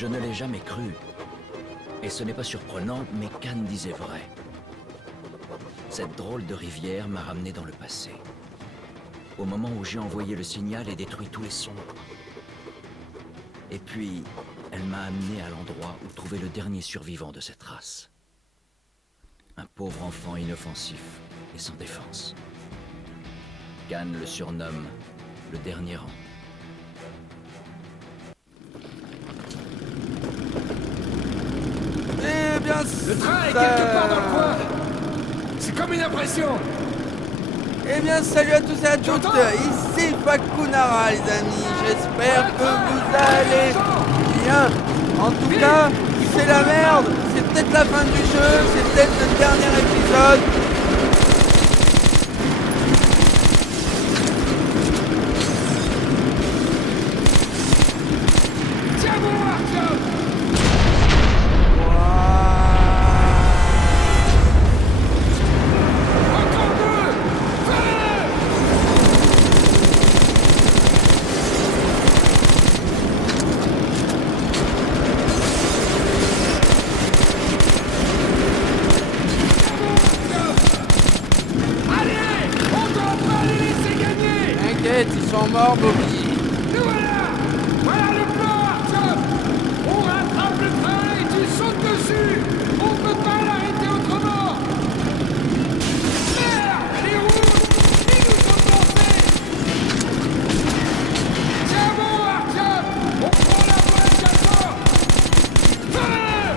Je ne l'ai jamais cru. Et ce n'est pas surprenant, mais Khan disait vrai. Cette drôle de rivière m'a ramené dans le passé. Au moment où j'ai envoyé le signal et détruit tous les sons. Et puis, elle m'a amené à l'endroit où trouver le dernier survivant de cette race. Un pauvre enfant inoffensif et sans défense. Khan le surnomme le dernier rang. Eh bien, Le train est quelque part dans le coin. C'est comme une impression. Eh bien, salut à tous et à toutes. Ici Fakunara, les amis. J'espère que vous allez bien. En tout cas, c'est la merde. C'est peut-être la fin du jeu. C'est peut-être le dernier épisode. Tiens bon, Artyom. Encore deux. Fais-le. Allez, on doit pas les laisser gagner. T'inquiète, ils sont morts, Bobby. Nous voilà. Voilà le plan, Artyom. On rattrape le train et tu sautes dessus. On peut pas l'arrêter autrement. Merde, les rouges, ils nous ont lancés. Tiens bon, Artyom. On prend la voie échappant. Fais-le.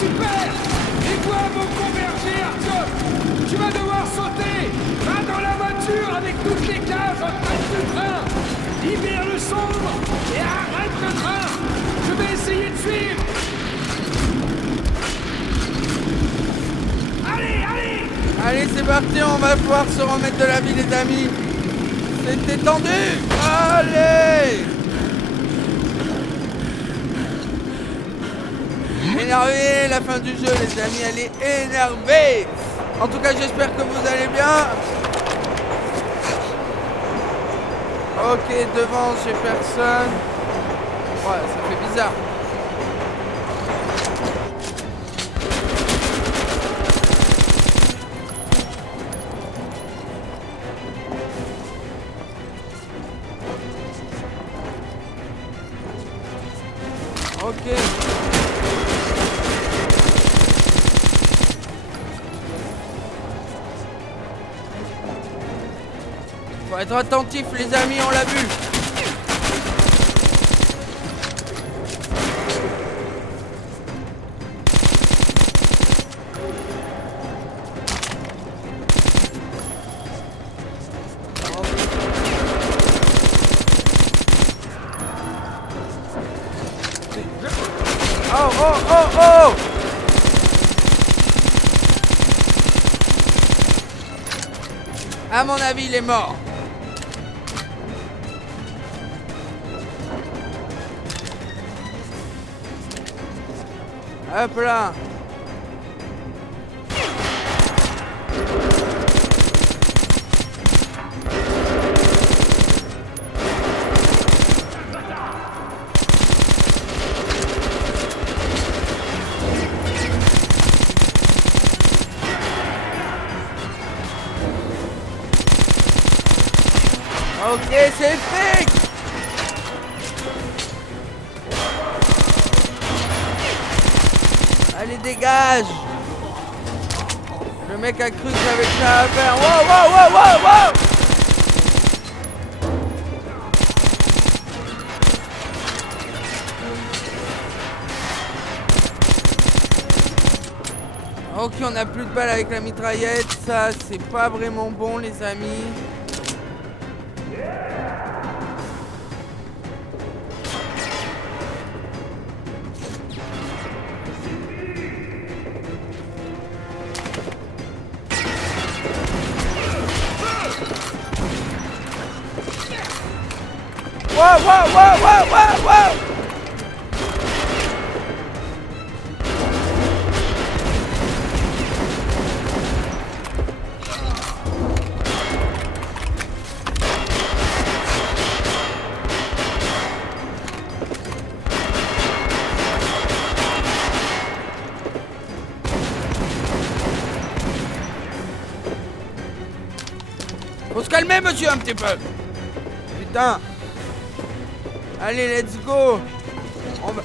Super! Les voies vont converger, Artyom! Tu vas devoir sauter! Va dans la voiture avec toutes les cages en tête du train! Libère le sombre et arrête le train! Je vais essayer de suivre! Allez, allez! Allez, c'est parti. On va pouvoir se remettre de la vie, les amis. C'était tendu. Allez! Énervé, la fin du jeu, les amis, elle est énervée. En tout cas, j'espère que vous allez bien. Ok, devant, j'ai personne. Ouais, ça fait bizarre. Ok. Faut être attentif, les amis, on l'a vu. Oh, oh, oh, oh! À mon avis, il est mort. Hop là. Ok, c'est fait. Allez, dégage. Le mec a cru que j'avais ça à faire. Wow, wow, wow, wow, wow. Ok, on a plus de balles avec la mitraillette. Ça, c'est pas vraiment bon, les amis. Wow, wow, wow, wow, wow, wow. calmer, monsieur, un petit peu. Putain. Allez, let's go. On va...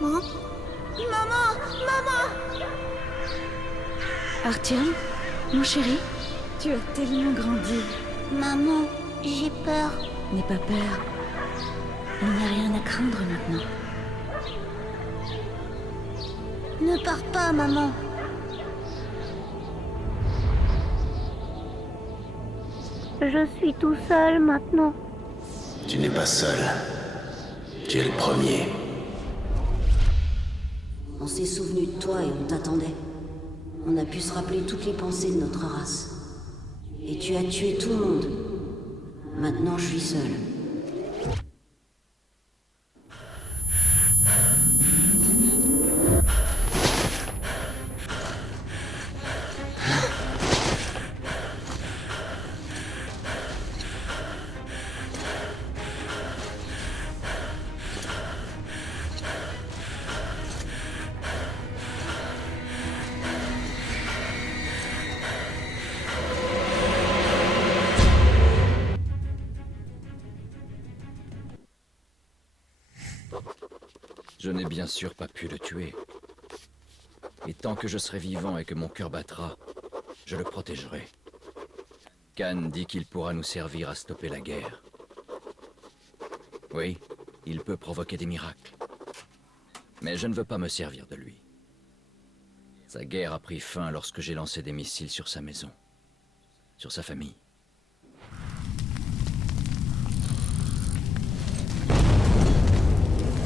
Waouh. Maman, maman. Artyom, mon chéri, tu as tellement grandi. Maman, j'ai peur. N'aie pas peur. Il n'y a rien à craindre maintenant. Ne pars pas, maman. Je suis tout seul maintenant. Tu n'es pas seul. Tu es le premier. On s'est souvenu de toi et on t'attendait. On a pu se rappeler toutes les pensées de notre race. Et tu as tué tout le monde. Maintenant, je suis seul. Je n'ai bien sûr pas pu le tuer. Et tant que je serai vivant et que mon cœur battra, je le protégerai. Khan dit qu'il pourra nous servir à stopper la guerre. Oui, il peut provoquer des miracles. Mais je ne veux pas me servir de lui. Sa guerre a pris fin lorsque j'ai lancé des missiles sur sa maison, sur sa famille.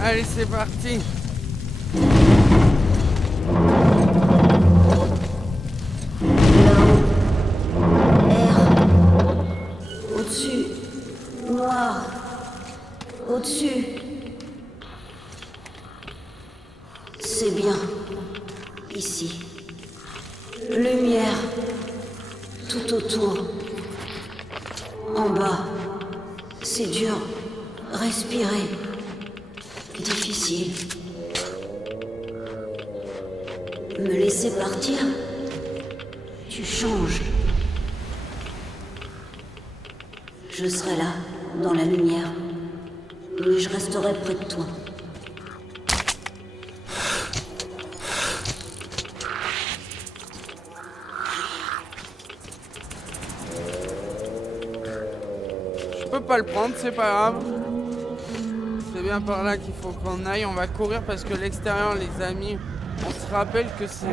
Allez, c'est parti. Au-dessus. Noir. Au-dessus. C'est bien. Ici. Lumière. Tout autour. En bas. C'est dur. Respirer. Difficile. Me laisser partir? Tu changes. Je serai là, dans la lumière. Mais je resterai près de toi. Je peux pas le prendre, c'est pas grave. C'est bien par là qu'il faut qu'on aille. On va courir parce que l'extérieur, les amis, on se rappelle que c'est...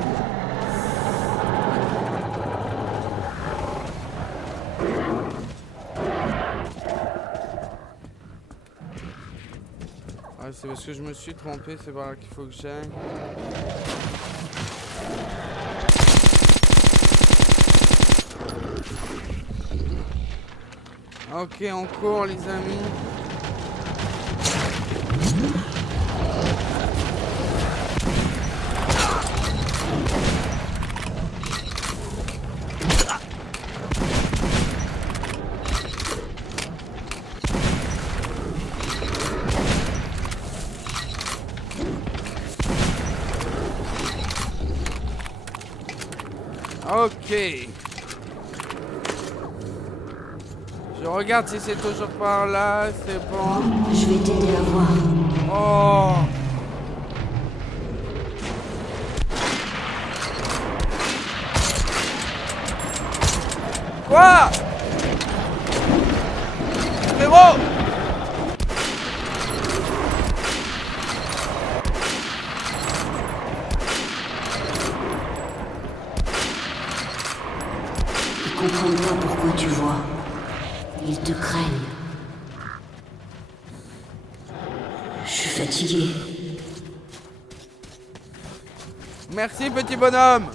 Ah, c'est parce que je me suis trompé, c'est par là qu'il faut que j'aille. Ok, on court les amis. Ok. Je regarde si c'est toujours par là, c'est bon. Je vais t'aider à voir. Oh. Quoi? Frérot! comprennent pas pourquoi tu vois. Ils te craignent. Je suis fatigué. Merci, petit bonhomme.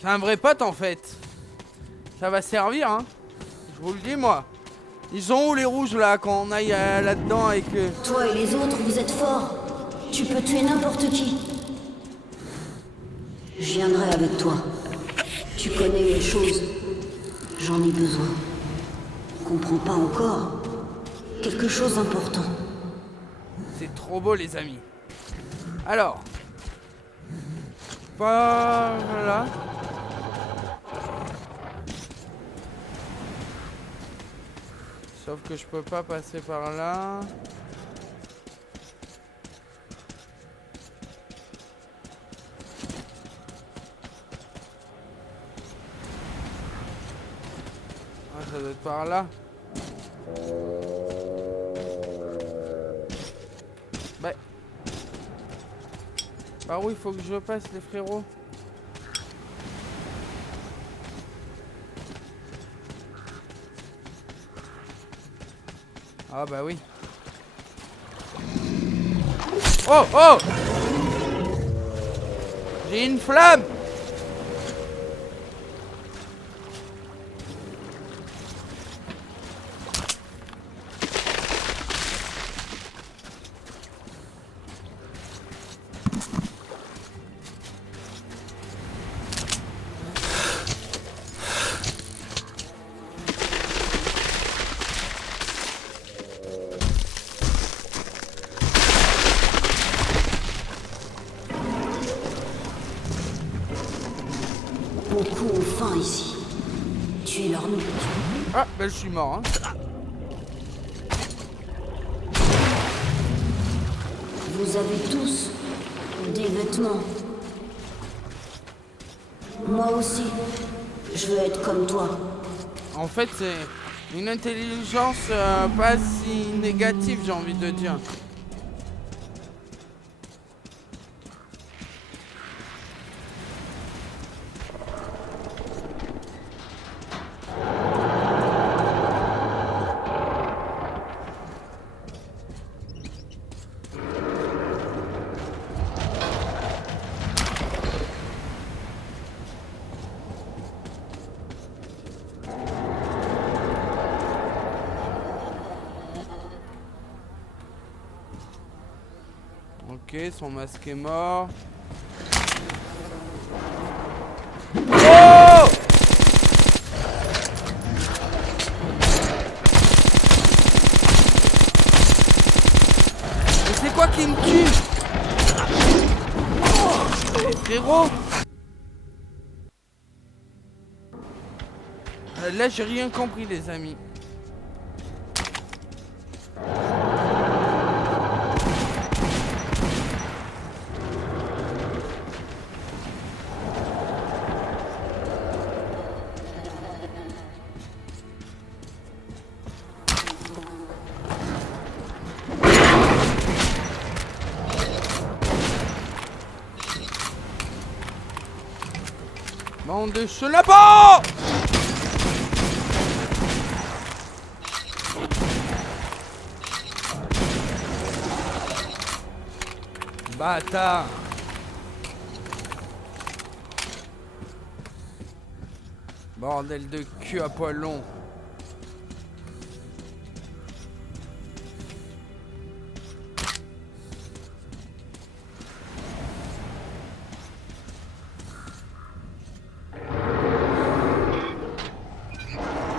C'est un vrai pote, en fait. Ça va servir, hein. Je vous le dis, moi. Ils sont où les rouges, là, quand on aille là-dedans avec eux? Toi et les autres, vous êtes forts. Tu peux tuer n'importe qui. Je viendrai avec toi. Tu connais les choses. J'en ai besoin. Comprends pas encore. Quelque chose d'important. C'est trop beau, les amis. Alors. Voilà. Sauf que je peux pas passer par là. Ah, ça doit être par là. Bah. Par où il faut que je passe, les frérots? Ah bah oui. Oh oh! J'ai une flamme! Beaucoup ont faim ici. Tuez leur nourriture. Ah bah je suis mort, hein. Vous avez tous des vêtements. Moi aussi. Je veux être comme toi. En fait c'est une intelligence pas si négative, j'ai envie de dire. Ok, son masque est mort. Oh! Mais c'est quoi qui me tue? Eh, frérot! Là j'ai rien compris, les amis. Bande de chenapans! Bâtard! Bordel de cul à poil long.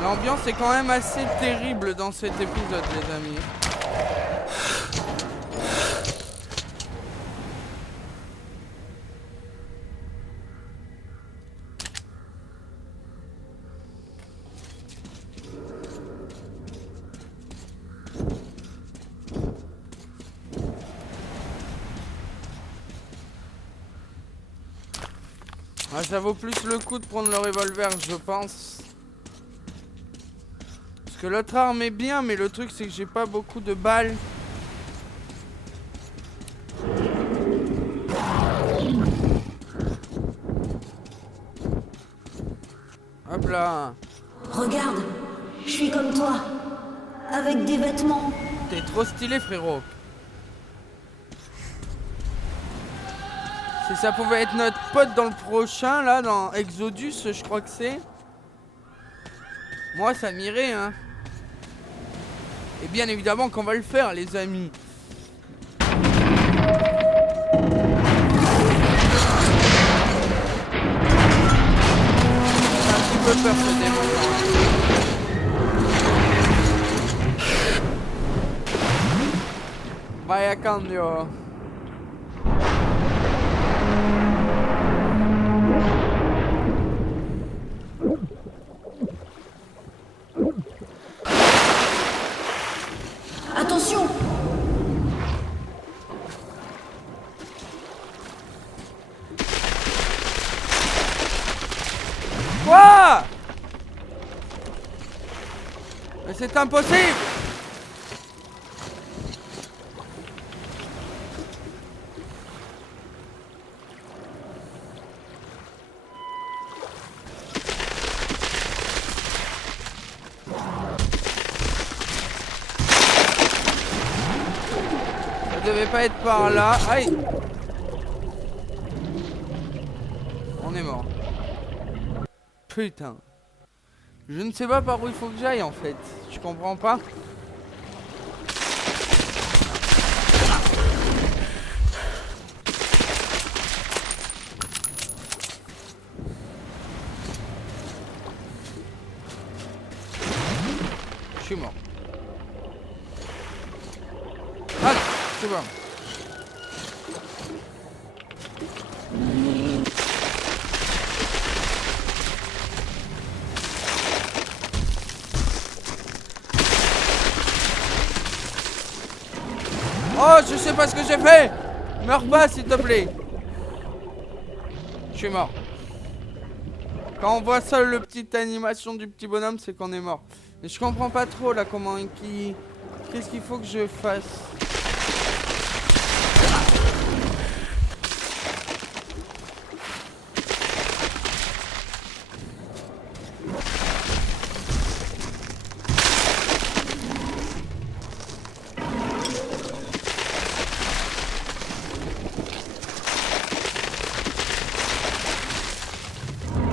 L'ambiance est quand même assez terrible dans cet épisode, les amis. Ah, ça vaut plus le coup de prendre le revolver, je pense. Parce que l'autre arme est bien, mais le truc c'est que j'ai pas beaucoup de balles. là. Regarde, je suis comme toi, avec des vêtements. T'es trop stylé, frérot. Si ça pouvait être notre pote dans le prochain, là, dans Exodus, je crois que c'est. Moi, ça m'irait, hein. Et bien évidemment qu'on va le faire, les amis. J'ai un petit peu peur, ce démon. Vaya cambio. Attention! Quoi? Mais c'est impossible! Ça devait pas être par là. Aïe! On est mort. Putain. Je ne sais pas par où il faut que j'aille en fait. Je comprends pas. Je suis mort. Ah, c'est bon. Oh, je sais pas ce que j'ai fait. Meurs pas, s'il te plaît. Je suis mort. Quand on voit ça, le petite animation du petit bonhomme, c'est qu'on est mort. Mais je comprends pas trop là comment qu'est-ce qu'il faut que je fasse.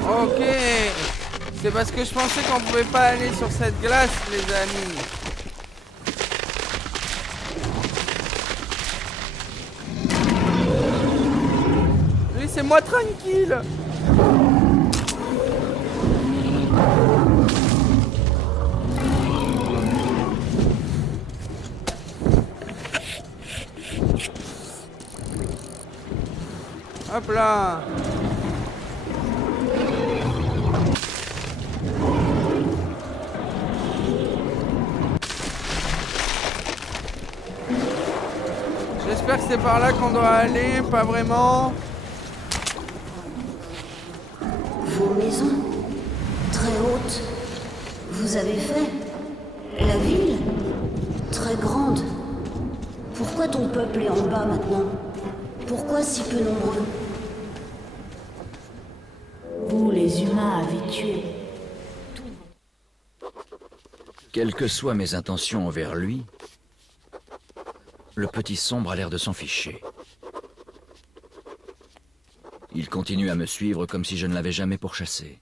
Ok, c'est parce que je pensais qu'on pouvait pas aller sur cette glace, les amis. Laissez-moi tranquille. Hop là. J'espère que c'est par là qu'on doit aller, pas vraiment. Vos maisons, très hautes, vous avez fait. La ville, très grande. Pourquoi ton peuple est en bas maintenant? Pourquoi si peu nombreux? Vous, les humains, avez tué. Quelles que soient mes intentions envers lui, le petit sombre a l'air de s'en ficher. Il continue à me suivre comme si je ne l'avais jamais pourchassé.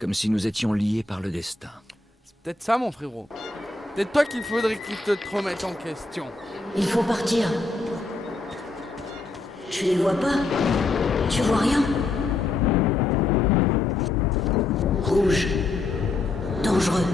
Comme si nous étions liés par le destin. C'est peut-être ça, mon frérot. Peut-être toi qu'il faudrait qu'il te remette en question. Il faut partir. Tu les vois pas? Tu vois rien? Rouge. Dangereux.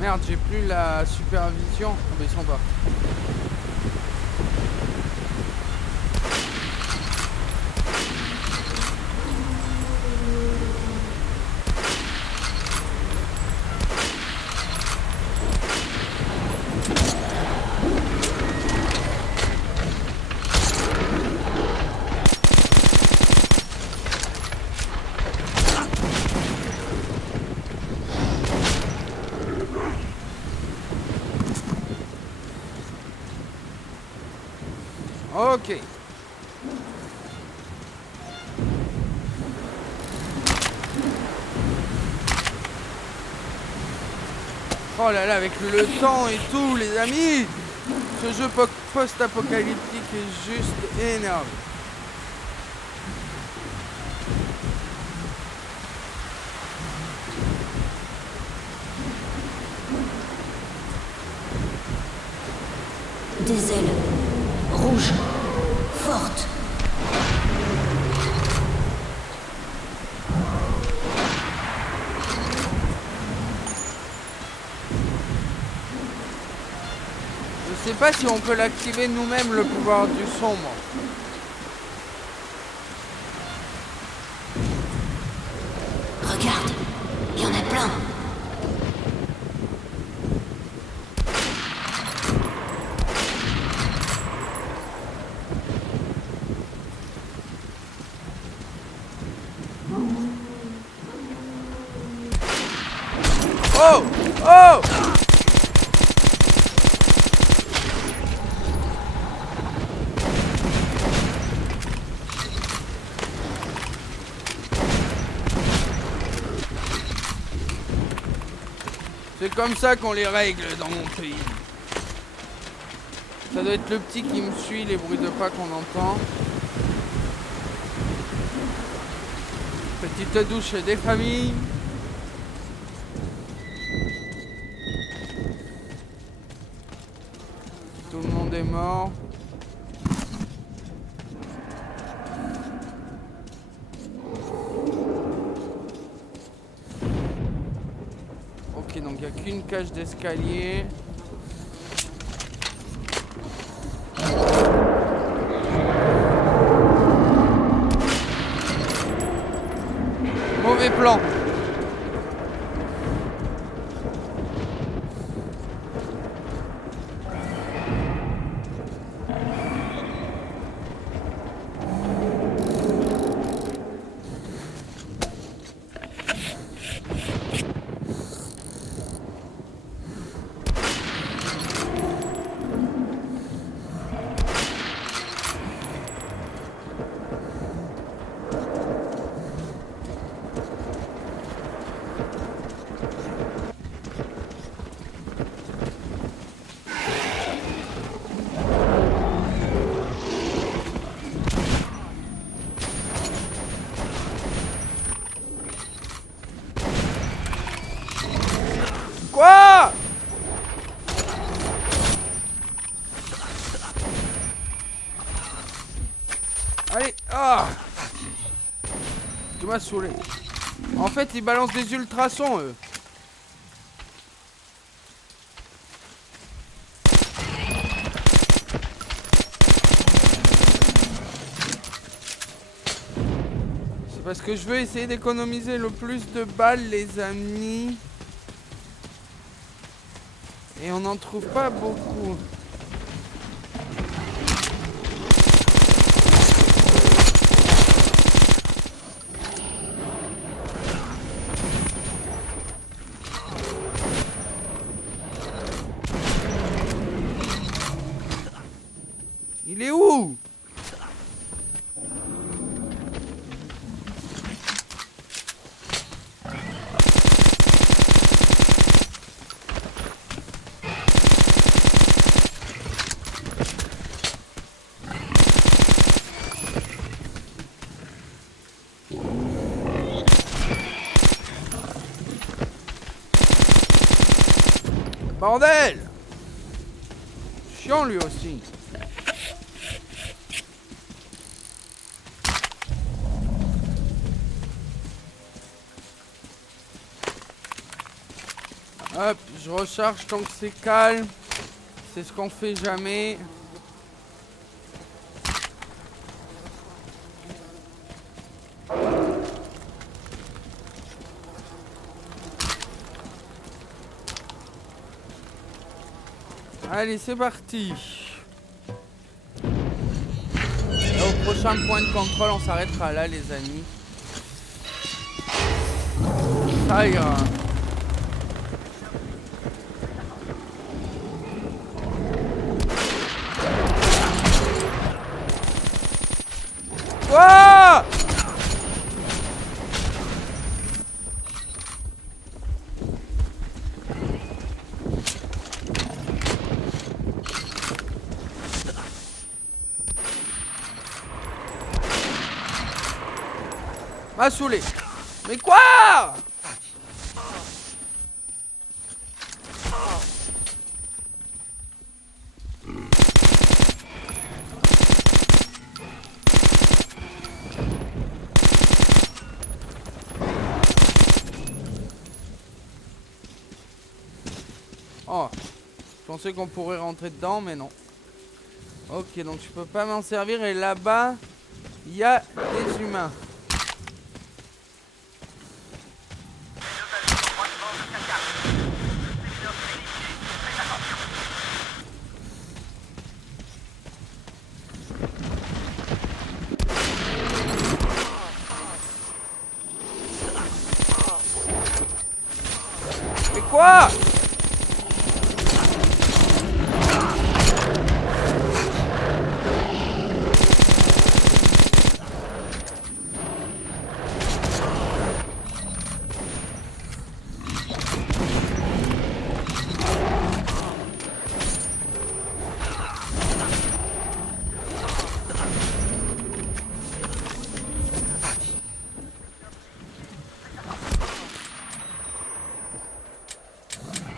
Merde, j'ai plus la supervision. Oh, mais ils sont pas. Ok. Oh là là, avec le temps et tout, les amis, ce jeu post-apocalyptique est juste énorme. Des ailes rouges, fortes. Je sais pas si on peut l'activer nous-mêmes, le pouvoir du sombre. Regarde, il y en a plein. Oh! Oh! C'est comme ça qu'on les règle dans mon pays. Ça doit être le petit qui me suit, les bruits de pas qu'on entend. Petite douche des familles. Tout le monde est mort. Ok, donc il n'y a qu'une cage d'escalier. Mauvais plan. Quoi? Allez, ah! Tu m'as saoulé. En fait, ils balancent des ultrasons, eux. C'est parce que je veux essayer d'économiser le plus de balles, les amis. Et on n'en trouve pas beaucoup. Il est où? Bordel! Chiant lui aussi. Hop, je recharge tant que c'est calme. C'est ce qu'on fait jamais. Allez, c'est parti. Et au prochain point de contrôle, on s'arrêtera là, les amis. Ça ira. Quoi? M'a saoulé. Mais quoi? Oh, je pensais qu'on pourrait rentrer dedans, mais non. Ok, donc je peux pas m'en servir. Et là-bas, il y a des humains. Mais quoi?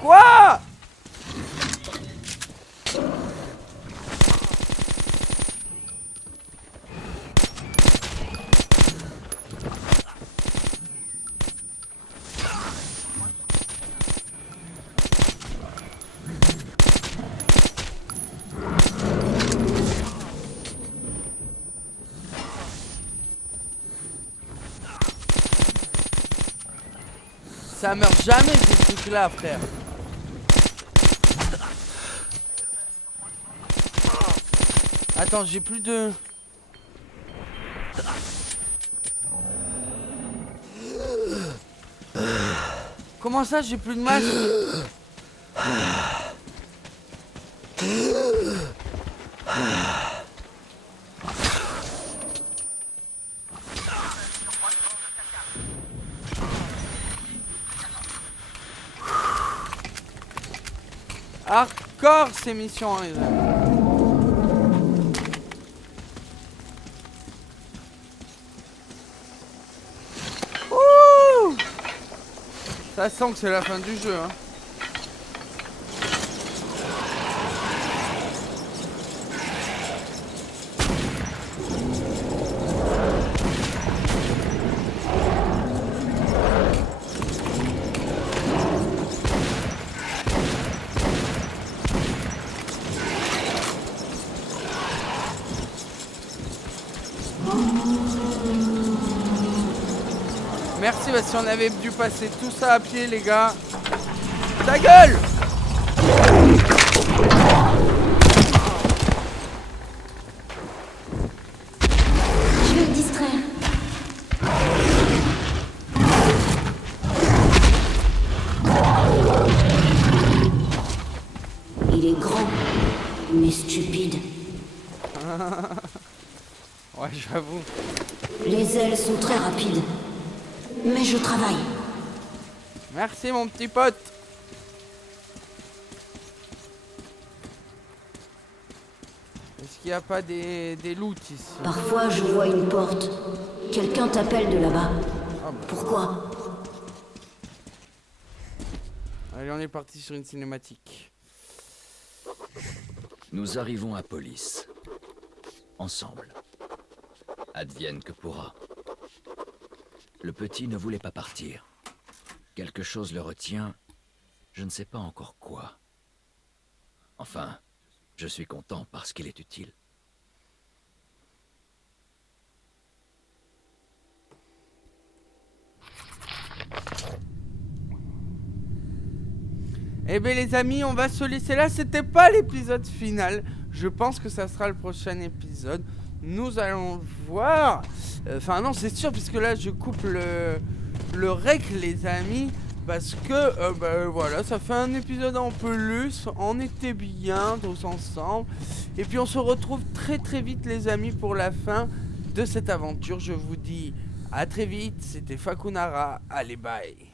Quoi? Ça meurt jamais ces trucs là, frère. Attends, j'ai plus de... Comment ça, j'ai plus de masque? Hardcore ces missions, hein, les amis. Ouh, ça sent que c'est la fin du jeu, hein. Merci, bah, si on avait dû passer tout ça à pied, les gars. Ta gueule! Je vais le distraire. Il est grand, mais stupide. Ouais, j'avoue. Les ailes sont très rapides. Mais je travaille. Merci, mon petit pote. Est-ce qu'il n'y a pas des loots ici? Parfois, je vois une porte. Quelqu'un t'appelle de là-bas. Ah bah. Pourquoi? Allez, on est parti sur une cinématique. Nous arrivons à Police. Ensemble. Advienne que pourra. Le petit ne voulait pas partir. Quelque chose le retient, je ne sais pas encore quoi. Enfin, je suis content parce qu'il est utile. Eh bien les amis, on va se laisser là. C'était pas l'épisode final. Je pense que ça sera le prochain épisode. Nous allons voir. Enfin non, c'est sûr, puisque là je coupe le rec, les amis. Parce que, bah, voilà, ça fait un épisode en plus. On était bien tous ensemble. Et puis on se retrouve très très vite, les amis, pour la fin. de cette aventure. Je vous dis à très vite, c'était Fakunara, allez bye.